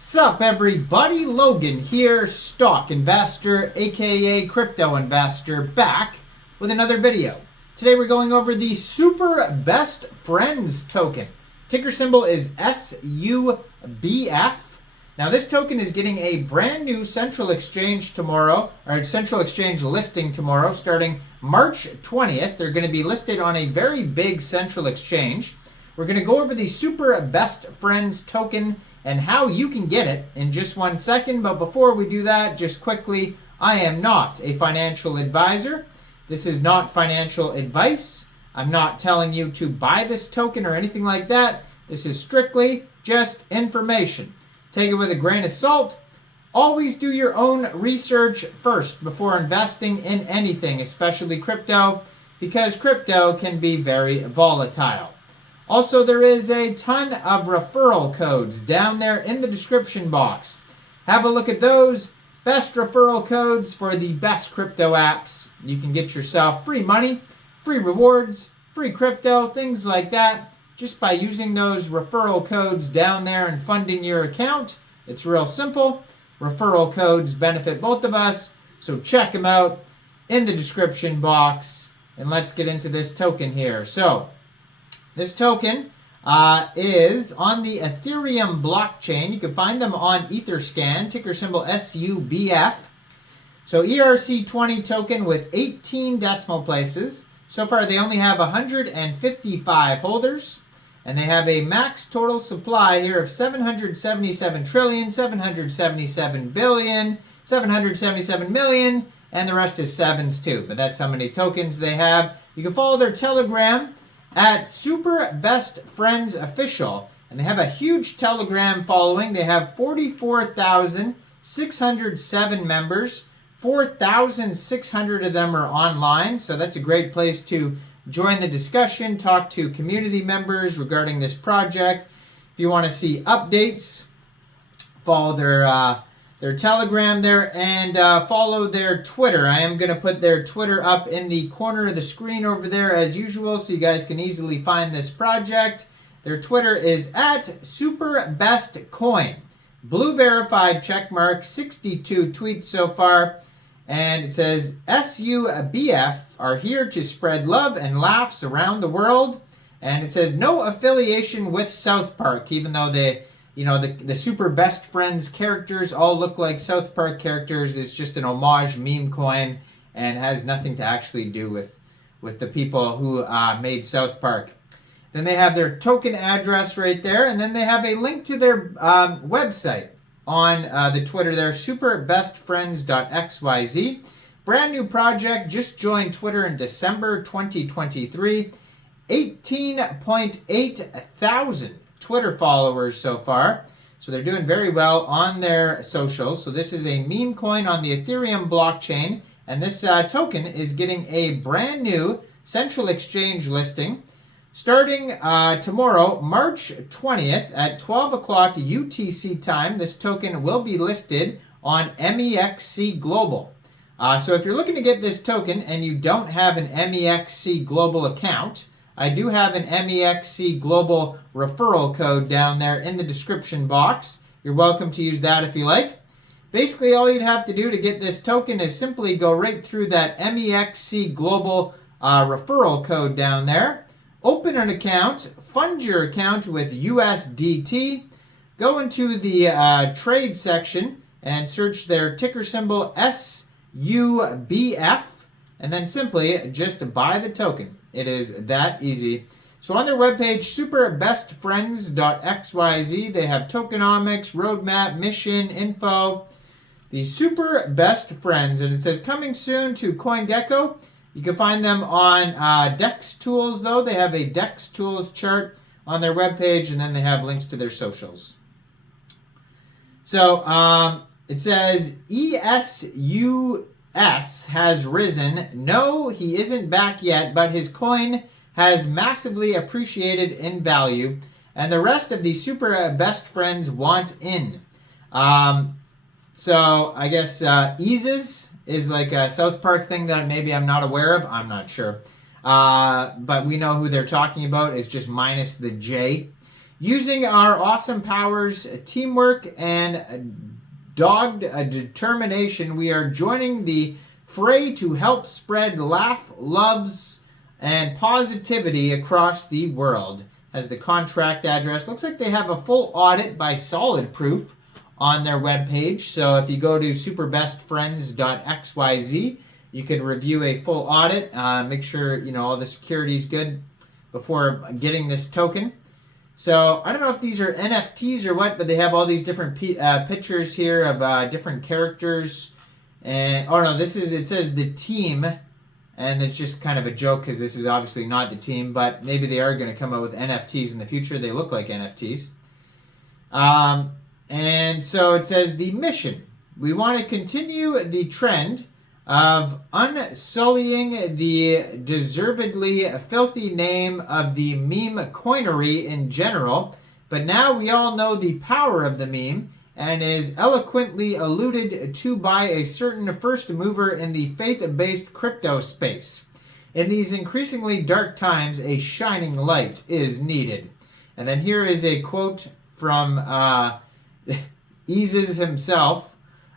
Sup everybody, Logan here, stock investor aka crypto investor, back with another video. Today we're going over the Super Best Friends token. Ticker symbol is SUBF. Now this token is getting a brand new central exchange tomorrow, or central exchange listing tomorrow, starting March 20th. They're going to be listed on a very big central exchange. We're going to go over the Super Best Friends token and how you can get it in just 1 second. But before we do that, just quickly, I am not a financial advisor. This is not financial advice. I'm not telling you to buy this token or anything like that. This is strictly just information. Take it with a grain of salt. Always do your own research first before investing in anything, especially crypto, because crypto can be very volatile. Also, there is a ton of referral codes down there in the description box. Have a look at those. Best referral codes for the best crypto apps. You can get yourself free money, free rewards, free crypto, things like that, just by using those referral codes down there and funding your account. It's real simple. Referral codes benefit both of us, so check them out in the description box. And let's get into this token here. So, this token is on the Ethereum blockchain. You can find them on Etherscan, ticker symbol SUBF. So ERC20 token with 18 decimal places. So far they only have 155 holders. And they have a max total supply here of 777 trillion, 777 billion, 777 million, and the rest is sevens too. But that's how many tokens they have. You can follow their Telegram at Super Best Friends Official, and they have a huge Telegram following. They have 44,607 members. 4,600 of them are online, so that's a great place to join the discussion, talk to community members regarding this project. If you want to see updates, follow their Telegram there, and follow their Twitter. I am going to put their Twitter up in the corner of the screen over there as usual, so you guys can easily find this project. Their Twitter is at SuperBestCoin. Blue verified checkmark, 62 tweets so far. And it says, SUBF are here to spread love and laughs around the world. And it says, no affiliation with South Park, even though they... You know, the Super Best Friends characters all look like South Park characters. It's just an homage meme coin and has nothing to actually do with the people who made South Park. Then they have their token address right there, and then they have a link to their website on the Twitter there, superbestfriends.xyz. Brand new project, just joined Twitter in December 2023. 18.8 thousand Twitter followers so far. So they're doing very well on their socials. So this is a meme coin on the Ethereum blockchain. And this token is getting a brand new central exchange listing starting tomorrow, March 20th at 12 o'clock UTC time. This token will be listed on Mexc Global. So if you're looking to get this token and you don't have an Mexc Global account, I do have an Mexc Global referral code down there in the description box. You're welcome to use that if you like. Basically, all you'd have to do to get this token is simply go right through that Mexc Global referral code down there. Open an account, fund your account with USDT, go into the trade section and search their ticker symbol SUBF, and then simply just buy the token. It is that easy. So on their webpage, superbestfriends.xyz, they have tokenomics, roadmap, mission, info, the Super Best Friends, and it says coming soon to CoinGecko. You can find them on Dex Tools, though. They have a Dex Tools chart on their webpage, and then they have links to their socials. So it says ESU has risen. No, he isn't back yet, but his coin has massively appreciated in value, and the rest of the Super Best Friends want in. So I guess Eases is like a South Park thing that maybe I'm not aware of. I'm not sure. But we know who they're talking about. It's just minus the J. Using our awesome powers, teamwork, and dogged determination, we are joining the fray to help spread laugh, loves, and positivity across the world. As the contract address, looks like they have a full audit by Solid Proof on their webpage. So if you go to superbestfriends.xyz, you can review a full audit. Make sure all the security is good before getting this token. So I don't know if these are NFTs or what, but they have all these different pictures here of different characters. And oh no, it says the team, and it's just kind of a joke because this is obviously not the team, but maybe they are going to come out with NFTs in the future. They look like NFTs. And so it says the mission. We want to continue the trend of unsullying the deservedly filthy name of the meme coinery in general, but now we all know the power of the meme and is eloquently alluded to by a certain first mover in the faith-based crypto space. In these increasingly dark times, a shining light is needed. And then here is a quote from Eases himself.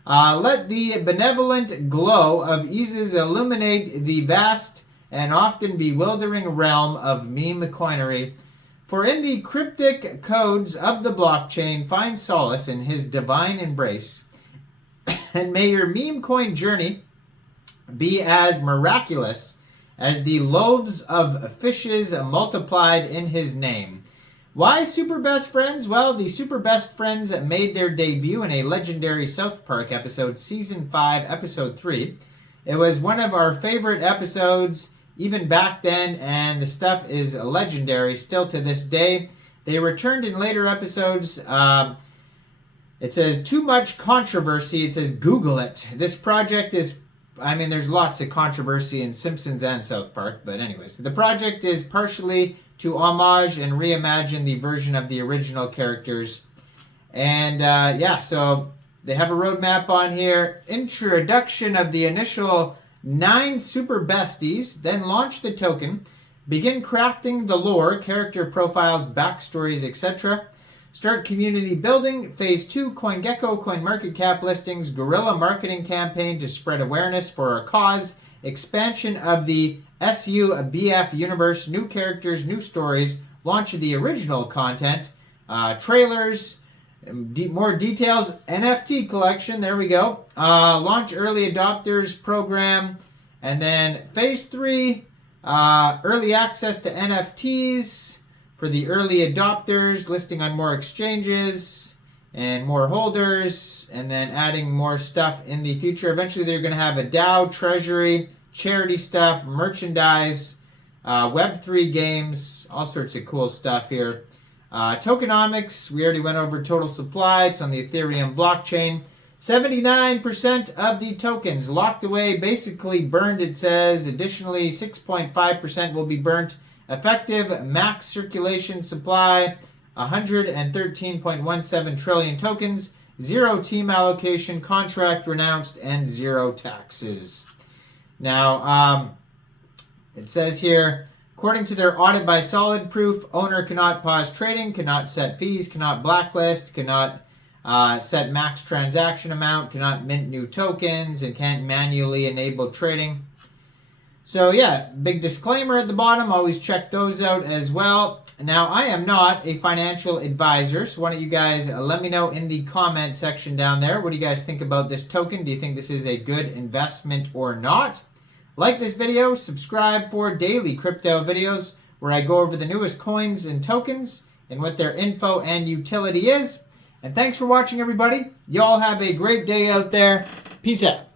Let the benevolent glow of Eases illuminate the vast and often bewildering realm of meme coinery. For in the cryptic codes of the blockchain, find solace in his divine embrace. And may your meme coin journey be as miraculous as the loaves of fishes multiplied in his name. Why Super Best Friends? Well, the Super Best Friends made their debut in a legendary South Park episode, Season 5, Episode 3. It was one of our favorite episodes even back then, and the stuff is legendary still to this day. They returned in later episodes. It says, too much controversy. It says, Google it. This project is, there's lots of controversy in Simpsons and South Park, but anyways. The project is partially to homage and reimagine the version of the original characters. And so they have a roadmap on here. Introduction of the initial 9 super besties, then launch the token, begin crafting the lore, character profiles, backstories, etc. Start community building, phase 2, CoinGecko, CoinMarketCap listings, guerrilla marketing campaign to spread awareness for our cause, expansion of the SUBF universe, new characters, new stories, launch of the original content, trailers, more details, NFT collection, there we go, launch early adopters program, and then phase 3, early access to NFTs for the early adopters, listing on more exchanges and more holders, and then adding more stuff in the future. Eventually they're going to have a DAO, treasury, charity stuff, merchandise, Web3 games, all sorts of cool stuff here. Tokenomics, we already went over total supply. It's on the Ethereum blockchain. 79% of the tokens locked away, basically burned, it says. Additionally, 6.5% will be burnt. Effective max circulation supply, 113.17 trillion tokens. 0 team allocation, contract renounced, and 0 taxes. Now, it says here, according to their audit by Solid Proof, owner cannot pause trading, cannot set fees, cannot blacklist, cannot set max transaction amount, cannot mint new tokens, and can't manually enable trading. So yeah, big disclaimer at the bottom. Always check those out as well. Now, I am not a financial advisor, so why don't you guys let me know in the comment section down there. What do you guys think about this token? Do you think this is a good investment or not? Like this video, subscribe for daily crypto videos where I go over the newest coins and tokens and what their info and utility is. And thanks for watching, everybody. Y'all have a great day out there. Peace out.